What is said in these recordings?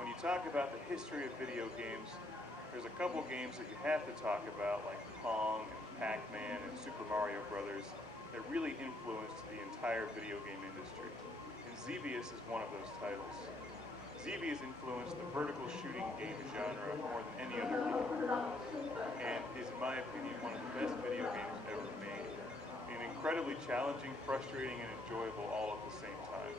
When you talk about the history of video games, there's a couple games that you have to talk about, like Pong and Pac-Man and Super Mario Brothers, that really influenced the entire video game industry. And Xevious is one of those titles. Xevious influenced the vertical shooting game genre more than any other game, and is, in my opinion, one of the best video games ever made. And incredibly challenging, frustrating, and enjoyable all at the same time.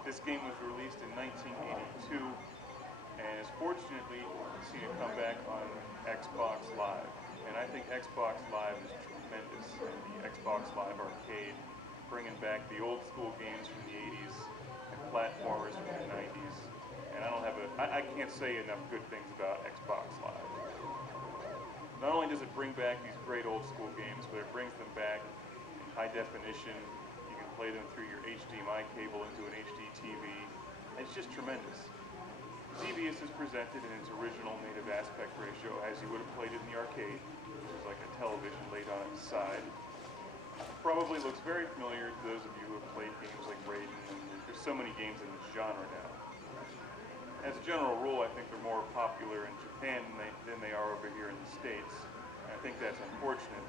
This game was released in 1982 and has fortunately seen a comeback on Xbox Live. And I think Xbox Live is tremendous. The Xbox Live Arcade, bringing back the old school games from the 80s and platformers from the 90s. And I can't say enough good things about Xbox Live. Not only does it bring back these great old school games, but it brings them back in high definition. Play them through your HDMI cable into an HD TV. It's just tremendous. Xevious is presented in its original native aspect ratio as you would have played it in the arcade, which is like a television laid on its side. Probably looks very familiar to those of you who have played games like Raiden, and there's so many games in this genre now. As a general rule, I think they're more popular in Japan than they are over here in the States, and I think that's unfortunate.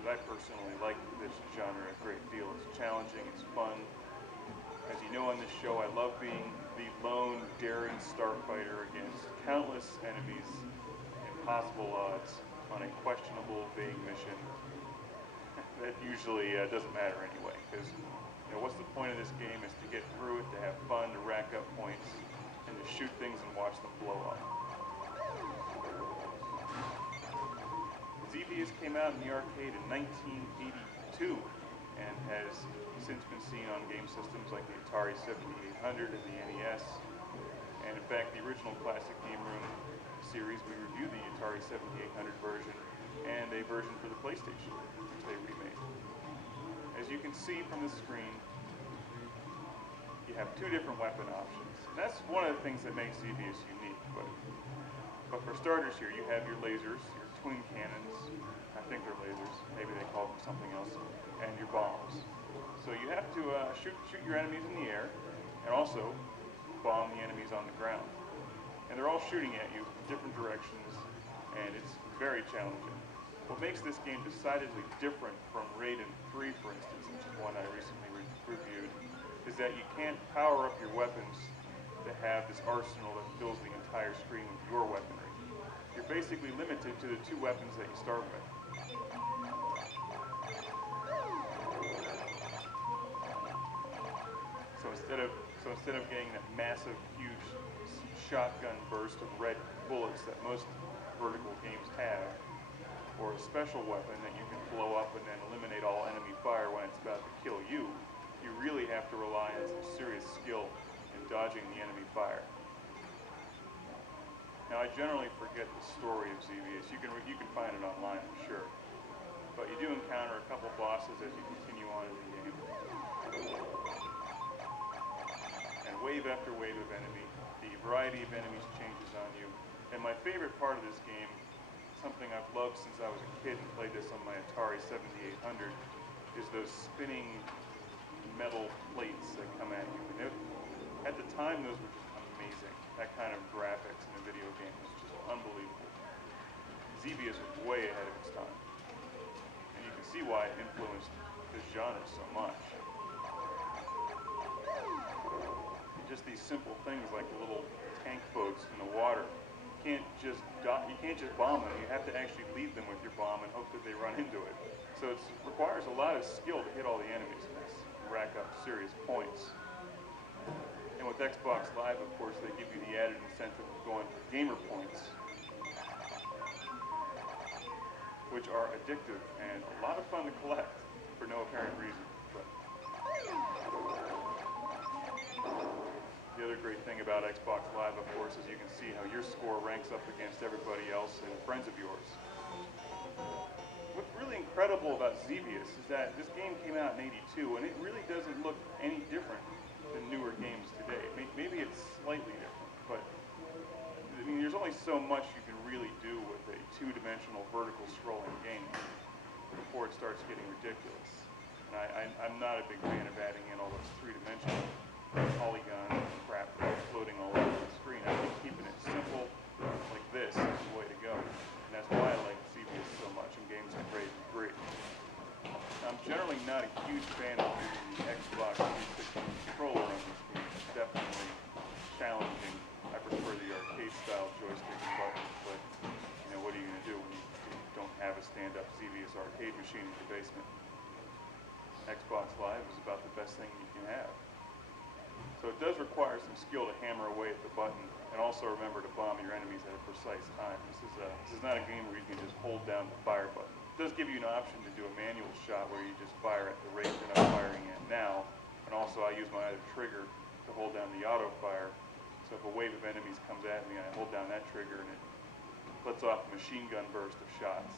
I personally like this genre a great deal. It's challenging, it's fun. As you know on this show, I love being the lone, daring starfighter against countless enemies, impossible odds, on a questionable, vague mission that usually doesn't matter anyway. Because what's the point of this game is to get through it, to have fun, to rack up points, and to shoot things and watch them blow up. Xevious came out in the arcade in 1982 and has since been seen on game systems like the Atari 7800 and the NES. And in fact, the original Classic Game Room series, we reviewed the Atari 7800 version and a version for the PlayStation, which they remade. As you can see from the screen, you have two different weapon options. And that's one of the things that makes Xevious unique. But for starters here, you have your lasers, your twin cannons, I think they're lasers, maybe they call them something else, and your bombs. So you have to shoot your enemies in the air, and also bomb the enemies on the ground. And they're all shooting at you from different directions, and it's very challenging. What makes this game decidedly different from Raiden 3, for instance, which is one I recently reviewed, is that you can't power up your weapons to have this arsenal that fills the entire screen with your weaponry. you're basically limited to the two weapons that you start with. So instead of getting that massive, huge shotgun burst of red bullets that most vertical games have, or a special weapon that you can blow up and then eliminate all enemy fire when it's about to kill you, you really have to rely on some serious skill in dodging the enemy fire. Now, I generally forget the story of Xevious. You can find it online, I'm sure. But you do encounter a couple bosses as you continue on in the game. And wave after wave of enemy. The variety of enemies changes on you. And my favorite part of this game, something I've loved since I was a kid and played this on my Atari 7800, is those spinning metal plates that come at you. And at the time, those were just amazing. That kind of graphics in a video game was just unbelievable. Xevious was way ahead of its time. And you can see why it influenced this genre so much. Just these simple things like the little tank boats in the water. You can't just bomb them. You have to actually lead them with your bomb and hope that they run into it. So it requires a lot of skill to hit all the enemies in this and rack up serious points. And with Xbox Live, of course, they give you the added incentive of going for gamer points, which are addictive and a lot of fun to collect for no apparent reason. But the other great thing about Xbox Live, of course, is you can see how your score ranks up against everybody else and friends of yours. What's really incredible about Xevious is that this game came out in '82, and it really doesn't look any different than newer games today. Maybe it's slightly different, but I mean, there's only so much you can really do with a two-dimensional vertical scrolling game before it starts getting ridiculous. And I'm not a big fan of adding in all those three-dimensional polygon crap floating all over the screen. I think keeping it simple like this is the way to go. And that's why I like Xevious so much in games like Rage 3. I'm generally not a huge fan of using the Xbox 360 controller on this game. It's definitely challenging. I prefer the arcade-style joystick and buttons, but you know, what are you going to do when you don't have a stand-up Xevious arcade machine in your basement? Xbox Live is about the best thing you can have. So it does require some skill to hammer away at the button, and also remember to bomb your enemies at a precise time. This is not a game where you can just hold down the fire button. It does give you an option to do a manual shot where you just fire at the rate that I'm firing at now, and also I use my other trigger to hold down the auto fire. So if a wave of enemies comes at me, I hold down that trigger and it lets off a machine gun burst of shots.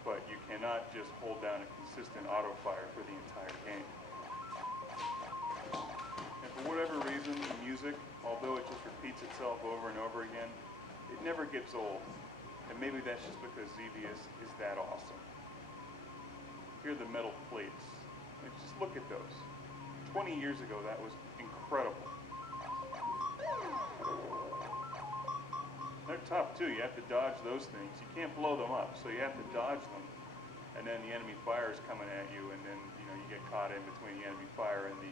But you cannot just hold down a consistent auto fire for the entire game. And for whatever reason, the music, although it just repeats itself over and over again, it never gets old. And maybe that's just because Xevious is that awesome. Here are the metal plates. Like, just look at those. 20 years ago, that was incredible. They're tough too. You have to dodge those things. You can't blow them up, so you have to dodge them. And then the enemy fire is coming at you, and then you get caught in between the enemy fire and the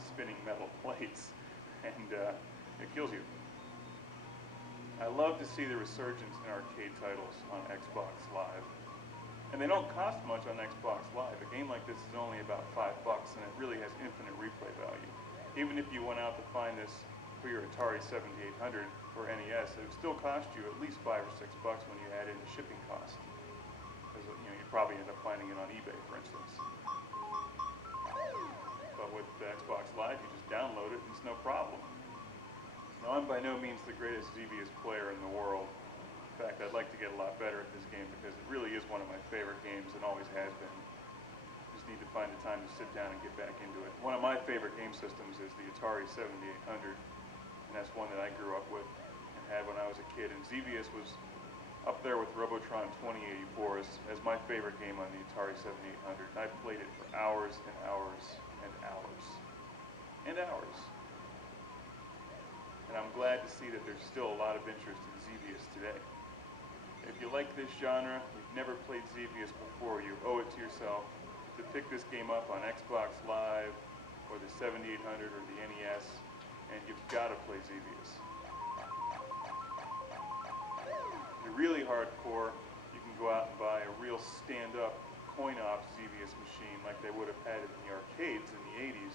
spinning metal plates, and it kills you. I love to see the resurgence in arcade titles on Xbox Live. And they don't cost much on Xbox Live. A game like this is only about $5, and it really has infinite replay value. Even if you went out to find this for your Atari 7800 or NES, it would still cost you at least $5 or $6 when you add in the shipping cost. Because you'd probably end up finding it on eBay, for instance. But with the Xbox Live, you just download it, and it's no problem. Now, I'm by no means the greatest Xevious player in the world. In fact, I'd like to get a lot better at this game because it really is one of my favorite games and always has been. Just need to find the time to sit down and get back into it. One of my favorite game systems is the Atari 7800, and that's one that I grew up with and had when I was a kid. And Xevious was up there with Robotron 2084 as my favorite game on the Atari 7800. I played it for hours and hours and hours and hours. And I'm glad to see that there's still a lot of interest in Xevious today. If you like this genre, you've never played Xevious before, you owe it to yourself to pick this game up on Xbox Live or the 7800 or the NES, and you've got to play Xevious. If you're really hardcore, you can go out and buy a real stand-up coin-op Xevious machine like they would have had in the arcades in the 80s,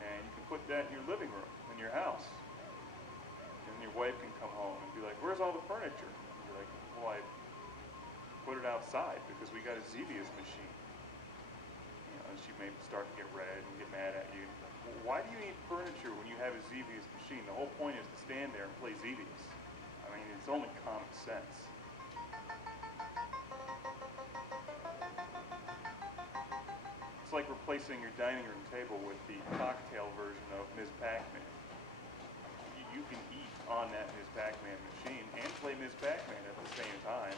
and you can put that in your living room, in your house. And your wife can come home and be like, where's all the furniture? And you're like, well, I put it outside because we got a Xevious machine. You know, and she may start to get red and get mad at you. Well, why do you need furniture when you have a Xevious machine? The whole point is to stand there and play Xevious. I mean, it's only common sense. It's like replacing your dining room table with the cocktail version of Ms. Pac-Man. You can eat on that Ms. Pac-Man machine and play Ms. Pac-Man at the same time.